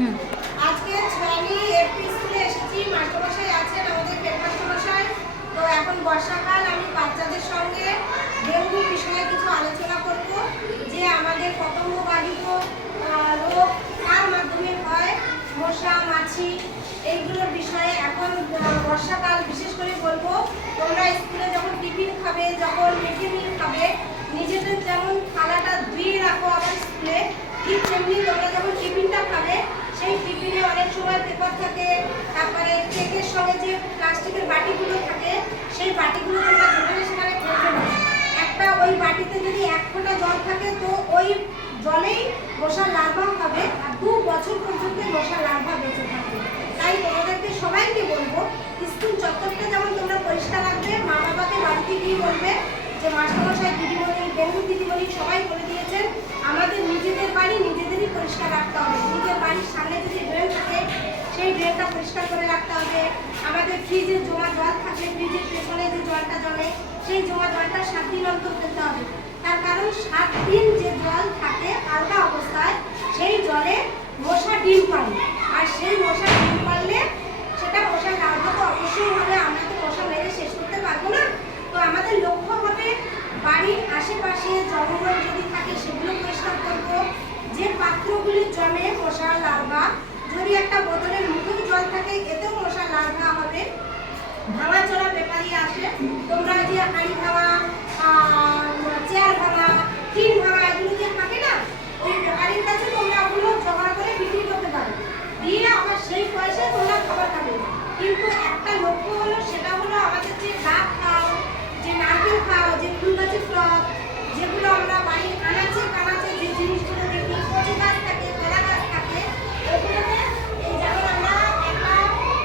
আজকে ছয়ানি এফপি স্কুলে এসেছি, মাস্টারমশাই আছেন, আমাদের হেডমাস্টারমশাই। তো এখন বর্ষাকাল, আমি বাচ্চাদের সঙ্গে ডেঙ্গু বিষয়ে কিছু আলোচনা করব, যে আমাদের পতঙ্গবাহিত রোগ কার মাধ্যমে হয়, মশা মাছি এইগুলোর বিষয়ে এখন বর্ষাকাল বিশেষ করে বলবো। তোমরা স্কুলে যখন টিফিন খাবে, যখন মিড ডে মিল খাবে, নিজেদের যেমন থালাটা ধুয়ে রাখো আবার স্কুলে, ঠিক তেমনি তোমরা যখন টিফিনটা খাবে সেই টিফিনে অনেক সময় পেপার থাকে, তারপরে কেকের সঙ্গে যে প্লাস্টিকের বাটিগুলো থাকে সেই বাটিগুলো তোমরা যেখানে সেখানে ফেলবে না। একটা ওই বাটিতে যদি 1 ফোঁটা জল থাকে তো ওই জলেই মশার লার্ভা হবে, আর 2 বছর পর্যন্ত মশার লার্ভা বেঁচে থাকবে। তাই তোমাদেরকে সবাইকে বলবো, স্কুল চত্বরটা যেমন তোমরা পরিষ্কার রাখবে, মা বাবাকে বাড়িতে গিয়ে বলবে যে মাস্টারমশাই, দিদিমণি, ডেঙ্গু দিদিমণি সবাই বলে দিয়েছেন আমাদের নিজেদের বাড়ি নিজেদেরই পরিষ্কার রাখতে হবে। নিজের বাড়ির সামনে যদি ড্রেন থাকে সেই ড্রেনটা পরিষ্কার করে রাখতে হবে। আমাদের ফ্রিজে জমা জল থাকলে ফ্রিজের পেছনে যে জলটা জমে সেই জমা জলটা 7 দিন অন্তর ফেলতে হবে। তার কারণ 7 দিন যে জল থাকে আলগা অবস্থায় সেই জলে মশা ডিম পারে, আর সেই মশা ডিম পারলে সেটা মশার লার্ভা তো অবশ্যই হবে। আমরা তো মশা মেরে শেষ করতে পারবো না। তো আমাদের লক্ষ্য হবে বাড়ির আশেপাশে জঙ্গল যদি থাকে সেগুলো পরিষ্কার করবো। যে পাত্রগুলি জমে মশার লার্ভা, যদি একটা বোতলের মুখে জল থাকে এতেও মশার লার্ভা হবে। ভাঙাচোরা ব্যাপারী আসে, তোমরা যে হাঁড়ি ভাঙা, চেয়ার ভাঙা, টিন ভাঙা এগুলো যে থাকে না, ওই ব্যাপারীর কাছে তোমরা ওগুলো জোগাড় করে বিক্রি করতে পারো, দিয়ে আবার সেই পয়সায় তোমরা খাবার খাবে। কিন্তু একটা লক্ষ্য হলো, সেটা হলো আমাদের যে ডাব খাও, যে নারকেল খাও, যে ফুল গাছের টব, যেগুলো আমরা বাড়ির আনাচে কানাচে যে জিনিসগুলো দেখি, কচু গাছ থাকে, কলা গাছ থাকে, ওগুলোতে এই যেমন আমরা একটা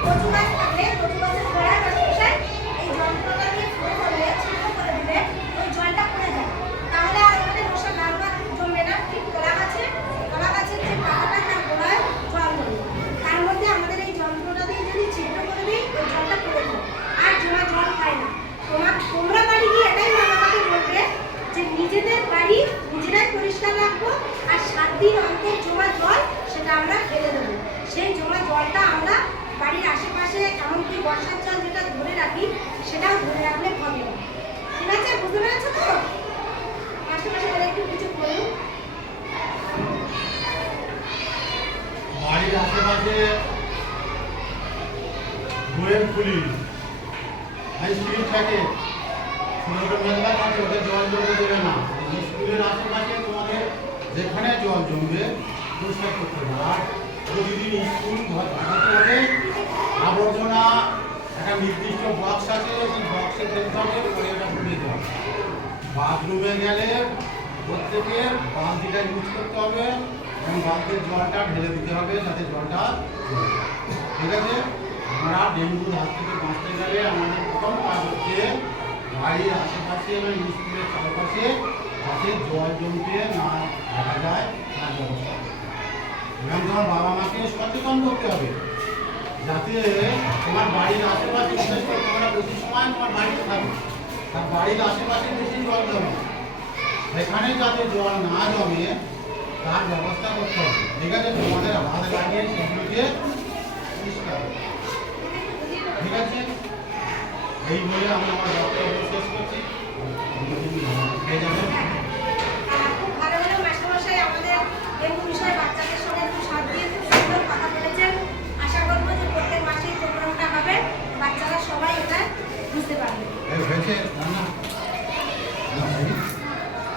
কচু গাছ থাকলে কচু গাছের গোড়ায় বসায় এই যন্ত্রটা দিয়ে ফুলে করলে ছিদ্র করে দিলে ওই জলটা পড়ে যায়, তাহলে আর আমাদের মশার লার্ভা জমবে না। ঠিক কলা গাছের যে পাতাটা তার গোড়ায় জল জমে, তার মধ্যে আমাদের এই যন্ত্রটা দিয়ে যদি ছিদ্র করে দিই ওই জলটা পড়ে যায়, আর জমা জল খায় না। তোমরা বাড়ি গিয়ে এটাই মা বাবাকে বলবে যে নিজেদের বাড়ি নিজেরাই পরিষ্কার রাখবো, আর 7 দিন অন্তর জমা জল সেটা আমরা ফেলে দেবো। সেই জমা জলটা আমরা বাড়ির আশেপাশে, এমনকি বর্ষার জল যেটা ধরে রাখি সেটাও ধরে রাখলে হবে। ঠিক আছে, বুঝতে পেরেছো তো? আশেপাশে একটু কিছু বলুন। বাড়ির আশেপাশে বইয়ের খুলি স্কুল থাকে, ছোট মেলা থাকে, ওদের জল জমতে দেবে না। স্কুলের আশেপাশে তোমাদের যেখানে জল জমবে পরিষ্কার করতে হবে। আর প্রতিদিন স্কুল ভাটাতে হবে, আবর্জনা একটা নির্দিষ্ট বক্স আছে, সেই বক্সে ফেলতে হবে, পরে ওটা তুলে দিতে হবে। বাথরুমে গেলে প্রত্যেকের বালতিটা ইউজ করতে হবে এবং বালতির জলটা ঢেলে দিতে হবে যাতে জলটা জমে। ঠিক আছে? আমরা ডেঙ্গুর হাত থেকে বাঁচতে গেলে আমাদের প্রথম কাজ হচ্ছে বাড়ির আশেপাশে এবং স্কুলের চারপাশে যাতে জল জমতে না দেখা যায় তার ব্যবস্থা এবং তোমার বাবা মাকে সচেতন করতে হবে যাতে তোমার বাড়ির আশেপাশে, বিশেষ করে তোমরা বেশি সময় তোমার বাড়িতে থাকবে, তার বাড়ির আশেপাশে বেশি জল জমে, সেখানে যাতে জল না জমে তার ব্যবস্থা করতে হবে। ঠিক আছে? তোমাদের হাত লাগিয়ে সেগুলোকে পরিষ্কার, ঠিক আছে? এই বলে আমি আমার বক্তব্য শেষ করছি। খুব ভালো হলো মাস্টারমশাই আমাদের ডেঙ্গু বিষয়ে বাচ্চাদের সঙ্গে খুব সাথ দিয়ে খুব সুন্দর কথা বলেছেন। আশা করবো যে প্রত্যেক মাসে এই প্রোগ্রামটা হবে, বাচ্চারা সবাই এটা বুঝতে পারবে।